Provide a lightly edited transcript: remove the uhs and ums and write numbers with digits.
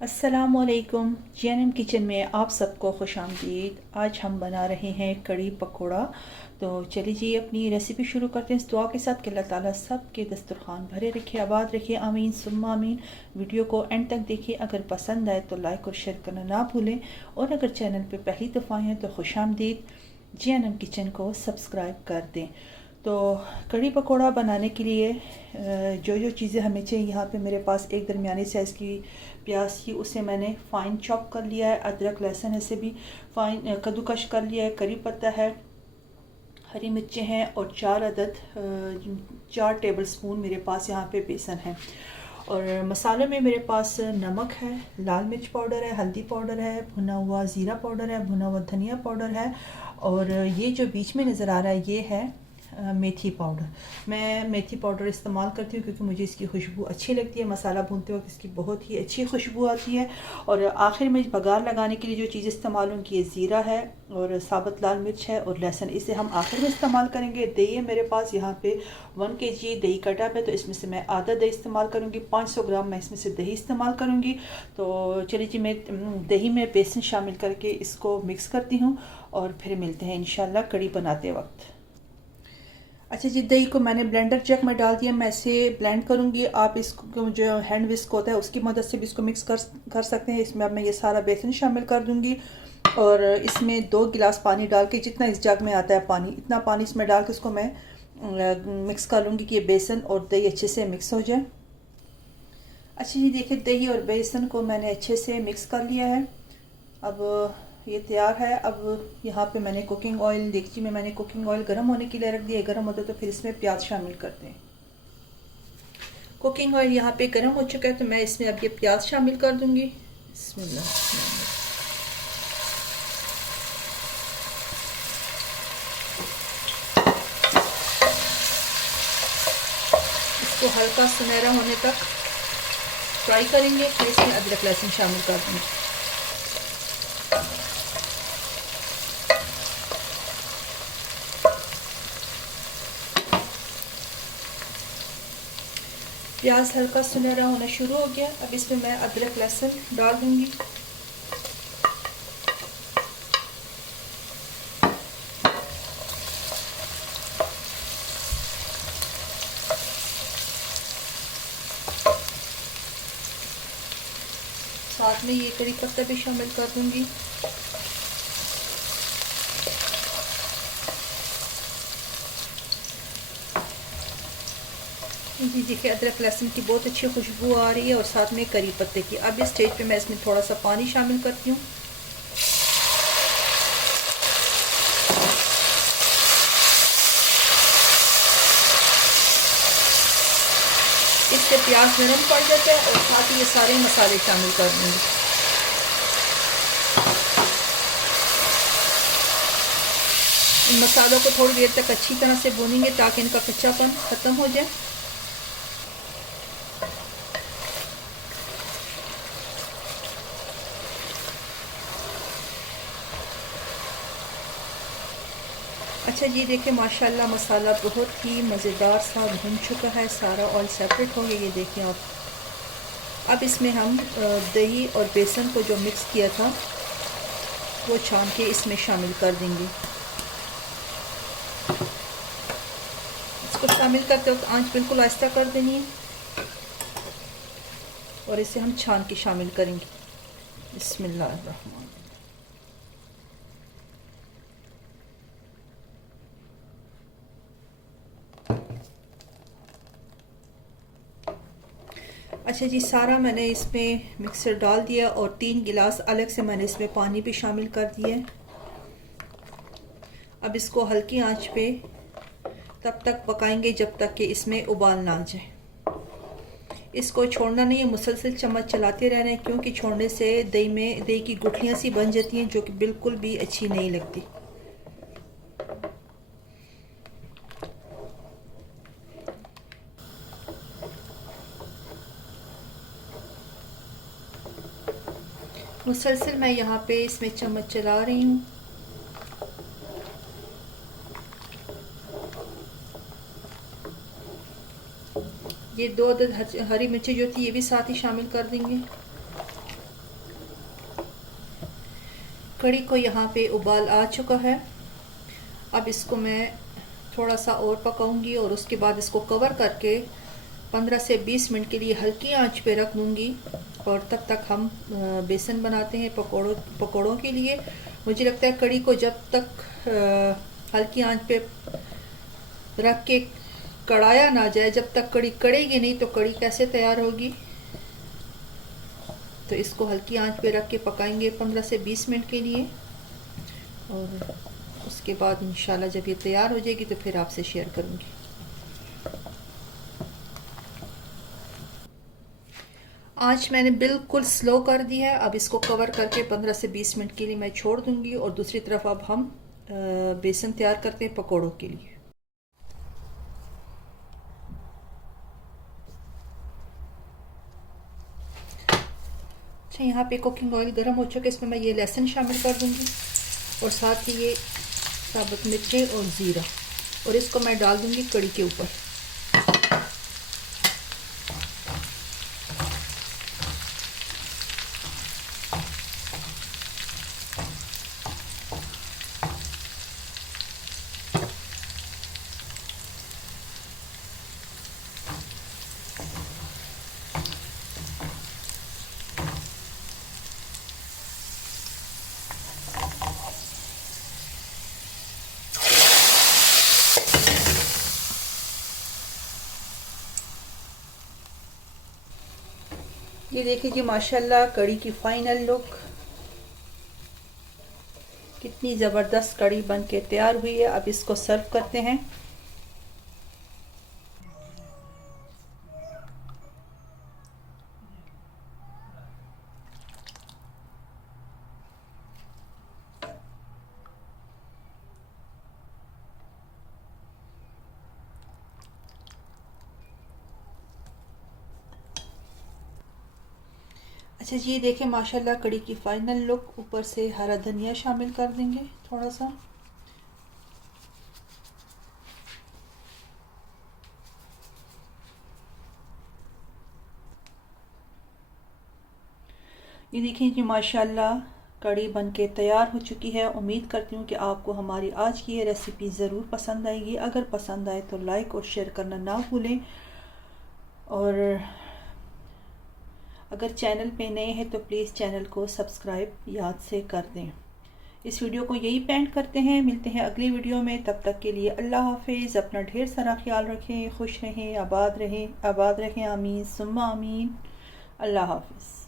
अस्सलामुअलैकुम। JNM kitchen में आप सबको खुश आमदीद। आज हम बना रहे हैं कड़ी पकोड़ा। तो चलिए जी अपनी रेसिपी शुरू करते हैं इस दुआ के साथ कि अल्लाह ताला सब के दस्तरखान भरे रखे, आबाद रखे, आमीन सुम्मा आमीन। वीडियो को एंड तक देखिए, अगर पसंद आए तो लाइक और शेयर करना ना भूलें, और अगर चैनल पे पहली दफ़ा हैं तो खुश आमदीद। JNM किचन को सब्सक्राइब कर दें। तो कड़ी पकोड़ा बनाने के लिए जो जो चीज़ें हमें चाहिए, यहाँ पे मेरे पास एक दरमियानी साइज़ की प्याज थी, उसे मैंने फ़ाइन चॉप कर लिया है। अदरक लहसुन ऐसे भी फ़ाइन कद्दूकश कर लिया है। करी पत्ता है, हरी मिर्चें हैं, और 4 टेबल स्पून मेरे पास यहाँ पे बेसन है। और मसालों में मेरे पास नमक है, लाल मिर्च पाउडर है, हल्दी पाउडर है, भुना हुआ ज़ीरा पाउडर है, भुना हुआ धनिया पाउडर है, और ये जो बीच में नज़र आ रहा है ये है मेथी पाउडर। मैं मेथी पाउडर इस्तेमाल करती हूँ क्योंकि मुझे इसकी खुशबू अच्छी लगती है। मसाला भूनते वक्त इसकी बहुत ही अच्छी खुशबू आती है। और आखिर में बघार लगाने के लिए जो चीज़ इस्तेमाल होंगी, ये ज़ीरा है और साबुत लाल मिर्च है और लहसुन, इसे हम आखिर में इस्तेमाल करेंगे। दही है मेरे पास यहाँ पे 1 kg दही कटा है, तो इसमें से मैं आधा दही इस्तेमाल करूँगी। 500 ग्राम मैं इसमें से दही इस्तेमाल करूँगी। तो चलिए जी, मैं दही में बेसन शामिल करके इसको मिक्स करती हूँ और फिर मिलते हैं इंशाल्लाह कड़ी बनाते वक्त। अच्छा जी, दही को मैंने ब्लेंडर जग में डाल दिया। मैं इसे ब्लेंड करूँगी। आप इसको जो हैंड विस्क होता है उसकी मदद से भी इसको मिक्स कर सकते हैं। इसमें अब मैं ये सारा बेसन शामिल कर दूँगी और इसमें 2 गिलास पानी डाल के, जितना इस जग में आता है पानी, इतना पानी इसमें डाल के इसको मैं मिक्स कर लूँगी कि ये बेसन और दही अच्छे से मिक्स हो जाए। अच्छा जी, देखिए दही और बेसन को मैंने अच्छे से मिक्स कर लिया है। अब ये तैयार है। अब यहाँ पे मैंने कुकिंग ऑयल, देगची में मैंने कुकिंग ऑयल गर्म होने के लिए रख दिया। गर्म होता है तो फिर इसमें प्याज शामिल करते हैं। कुकिंग ऑयल यहाँ पे गर्म हो चुका है, तो मैं इसमें अब ये प्याज शामिल कर दूंगी। बिस्मिल्लाह। इसको हल्का सुनहरा होने तक फ्राई करेंगे, फिर इसमें अदरक लहसुन शामिल कर दूंगी। प्याज हल्का सुनहरा होना शुरू हो गया। अब इसमें मैं अदरक लहसुन डाल दूंगी। साथ में ये करी पत्ता भी शामिल कर दूंगी। जी देखिए, अदरक लहसुन की बहुत अच्छी खुशबू आ रही है और साथ में करी पत्ते की। अब इस स्टेज पे मैं इसमें थोड़ा सा पानी शामिल करती हूँ। इससे प्याज नरम पड़ जाता है और साथ ही ये सारे मसाले शामिल कर दूँगी। इन मसालों को थोड़ी देर तक अच्छी तरह से भूनेंगे ताकि इनका कच्चापन ख़त्म हो जाए। अच्छा जी, देखिए माशाल्लाह मसाला बहुत ही मज़ेदार सा भुन चुका है, सारा ऑयल सेपरेट हो गया। ये देखिए आप। अब इसमें हम दही और बेसन को जो मिक्स किया था वो छान के इसमें शामिल कर देंगे। इसको शामिल करते वक्त आंच बिल्कुल आहिस्ता कर देनी है और इसे हम छान के शामिल करेंगे। बिस्मिल्लाहिर्रहमान। अच्छा जी, सारा मैंने इसमें मिक्सर डाल दिया और 3 गिलास अलग से मैंने इसमें पानी भी शामिल कर दिया है। अब इसको हल्की आंच पे तब तक पकाएंगे जब तक कि इसमें उबाल ना आ जाए। इसको छोड़ना नहीं है, मुसलसल चम्मच चलाते रहना है, क्योंकि छोड़ने से दही की गुठलियाँ सी बन जाती हैं जो कि बिल्कुल भी अच्छी नहीं लगती। मुसलसल मैं यहाँ पे इसमें चम्मच चला रही हूँ। ये 2 अदद हरी मिर्ची जो थी ये भी साथ ही शामिल कर देंगे। कड़ी को यहाँ पे उबाल आ चुका है। अब इसको मैं थोड़ा सा और पकाऊंगी और उसके बाद इसको कवर करके 15 से 20 मिनट के लिए हल्की आंच पे रख दूंगी। और तब तक हम बेसन बनाते हैं पकोड़ों के लिए। मुझे लगता है कड़ी को जब तक हल्की आंच पे रख के कढ़ाया ना जाए, जब तक कड़ी कड़ेगी नहीं तो कड़ी कैसे तैयार होगी। तो इसको हल्की आंच पे रख के पकाएंगे 15 से 20 मिनट के लिए। और उसके बाद इंशाल्लाह जब ये तैयार हो जाएगी तो फिर आपसे शेयर करूंगी। आंच मैंने बिल्कुल स्लो कर दी है। अब इसको कवर करके 15 से 20 मिनट के लिए मैं छोड़ दूंगी। और दूसरी तरफ अब हम बेसन तैयार करते हैं पकोड़ों के लिए। अच्छा, यहाँ पे कुकिंग ऑयल गर्म हो चुका है। इसमें मैं ये लहसुन शामिल कर दूंगी और साथ ही ये साबुत मिर्चें और ज़ीरा, और इसको मैं डाल दूंगी कड़ी के ऊपर। ये देखिए जी माशाल्लाह कड़ी की फाइनल लुक, कितनी ज़बरदस्त कड़ी बन के तैयार हुई है। अब इसको सर्व करते हैं। अच्छा जी, देखें माशाल्लाह कड़ी की फाइनल लुक। ऊपर से हरा धनिया शामिल कर देंगे थोड़ा सा। ये देखिए जी माशाल्लाह कड़ी बनके तैयार हो चुकी है। उम्मीद करती हूँ कि आपको हमारी आज की ये रेसिपी ज़रूर पसंद आएगी। अगर पसंद आए तो लाइक और शेयर करना ना भूलें। और अगर चैनल पे नए हैं तो प्लीज़ चैनल को सब्सक्राइब याद से कर दें। इस वीडियो को यही एंड करते हैं। मिलते हैं अगली वीडियो में। तब तक के लिए अल्लाह हाफिज़। अपना ढेर सारा ख्याल रखें, खुश रहें, आबाद रहें, आमीन सुम्मा आमीन। अल्लाह हाफिज़।